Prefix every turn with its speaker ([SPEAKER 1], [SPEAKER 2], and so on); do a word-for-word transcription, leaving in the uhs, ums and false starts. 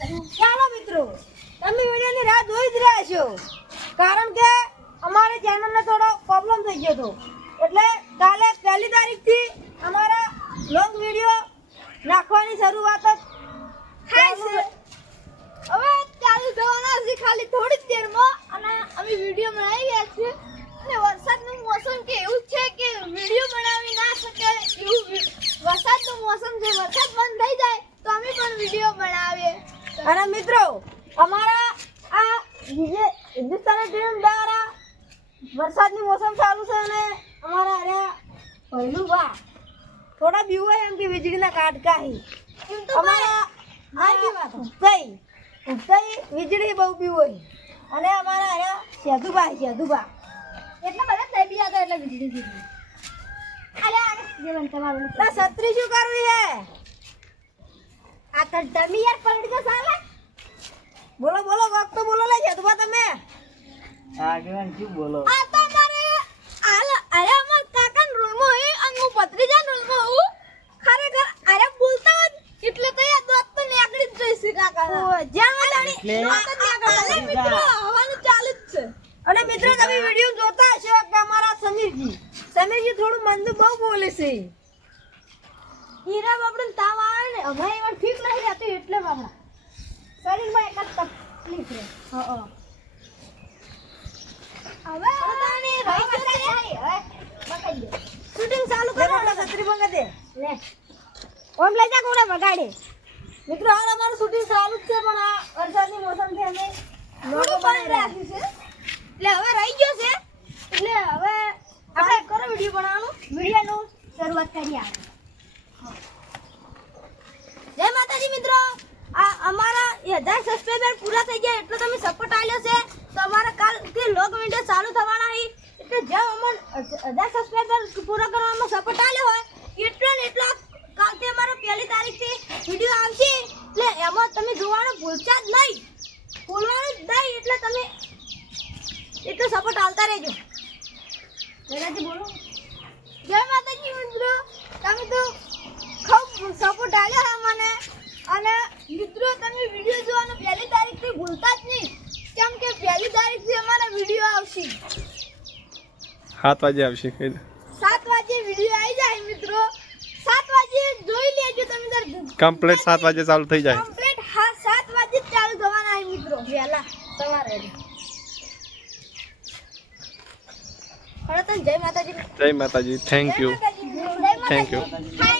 [SPEAKER 1] ચાલો મિત્રો તમે વિડિયોની રાહ જોઈ જ રહ્યા છો કારણ કે અમારે ચેનલને થોડો પ્રોબ્લેમ થઈ ગયો હતો એટલે કાલે પહેલી તારીખથી અમારા લોંગ વિડિયો નાખવાની શરૂઆત જ થાય છે હવે ચાલુ થવાના છે ખાલી થોડી જ દેરમાં અને અમે વિડિયો બનાવી રહ્યા છીએ અને વરસાદનું મોસમ કે એવું છે કે વિડિયો બનાવી ના શકે એવું વરસાદનું મોસમ છે વરસાદ બંધ થઈ જાય તો અમે પણ વિડિયો બનાવીએ અને મિત્રો અમારા આ જે હિન્દુસ્તાની ટીમ દ્વારા વરસાદની મોસમ ચાલુ છે અને અમારા અરે પહેલું વા થોડા બીવ હોય એમ કે વીજળીના કાટકા હી અમારા આ બી વાત ઉગતાઈ ઉગતાઈ વીજળી બહુ બીવ હોય અને અમારા અરે સેધુબા સેધુબા એટલા બધા થઈ બી હતા એટલે વીજળી દીધી અરે અરે જીવન તમારું ના છત્રી શું કરવી હે આ તો ડમી યાર પલડી તો સાલા બોલો બોલો વખત તો બોલો લે સેધુબા તમે
[SPEAKER 2] આગળ શું બોલો
[SPEAKER 1] આ તો મારે આલ અરે અમાર કાકા નો રૂમ હે અને હું ભત્રીજા નો રૂમ હું ખરેખર અરે બોલતા એટલે તો આ દોત તો નીકળી જ જઈશે કાકા ઓ જ્યાં જાણી આલે મિત્રો હવાનું ચાલુ જ છે અને મિત્રો તમે વિડિયો જોતા હશો કે અમારા સમીરજી સમીરજી થોડું મંદુ બહુ બોલે છે હીરા બાપડે તાવ આવે ને અમારે એમાં ઠીક નહીં રહેતું એટલે બાપડા શરીરમાં એક જ તકલીફ રહે હા હા હવે પોતાની રહી જશે હવે બકાઈ દે શૂટિંગ ચાલુ કરો એટલે છત્રી બંગા દે લે ઓમ લઈ જા કોને બગાડે મિત્રો હાલ અમારું શૂટિંગ ચાલુ જ છે પણ આ વરસાદની મોસમ છે અમે લોગો બનાવી રાખ્યું છે એટલે હવે રહી ગયો છે એટલે હવે આપણે કરો વિડિયો બનાવવાનું વિડિયોનું શરૂઆત કરીએ આપણે જય માતાજી મિત્રો આ અમારા હજાર સબસ્ક્રાઇબર પૂરા થઈ ગયા એટલો તમે સપોર્ટ આલ્યો છે તો અમારા કાલથી લોગ વિડિયો ચાલુ થવાના છે એટલે જેમ અમન હજાર સબસ્ક્રાઇબર પૂરા કરવામાં સપોર્ટ આલ્યો હોય એટલો ને એટલો કાલથી અમારો પહેલી તારીખથી વિડિયો આવશે એટલે એમાં તમે જોવાનું ભૂલતા જ નહીં ભૂલવાનું જ નહીં એટલે તમે એટલો સપોર્ટ આલતા રહેજો જયરાજી બોલો જય માતાજી મિત્રો તમે તો ખૂબ સપોર્ટ આલ્યો છે મને અને મિત્રો તમે વિડિયો જોવાનું પહેલી તારીખથી ભૂલતા જ નહીં કેમ કે પહેલી તારીખથી અમારા વિડિયો આવશે
[SPEAKER 3] સાત વાગે આવશે કહી દે
[SPEAKER 1] સાત વાગે વિડિયો આવી જાય મિત્રો સાત વાગે જોઈ લેજો તમે દર
[SPEAKER 3] કમ્પ્લીટ સાત વાગે ચાલુ થઈ જાય
[SPEAKER 1] કમ્પ્લીટ હા સાત વાગે જ ચાલુ થવાના છે મિત્રો વહેલા સવારે હવે તો જય માતાજી
[SPEAKER 3] જય માતાજી થેન્ક યુ
[SPEAKER 1] જય માતાજી.
[SPEAKER 3] Thank you
[SPEAKER 1] Hi.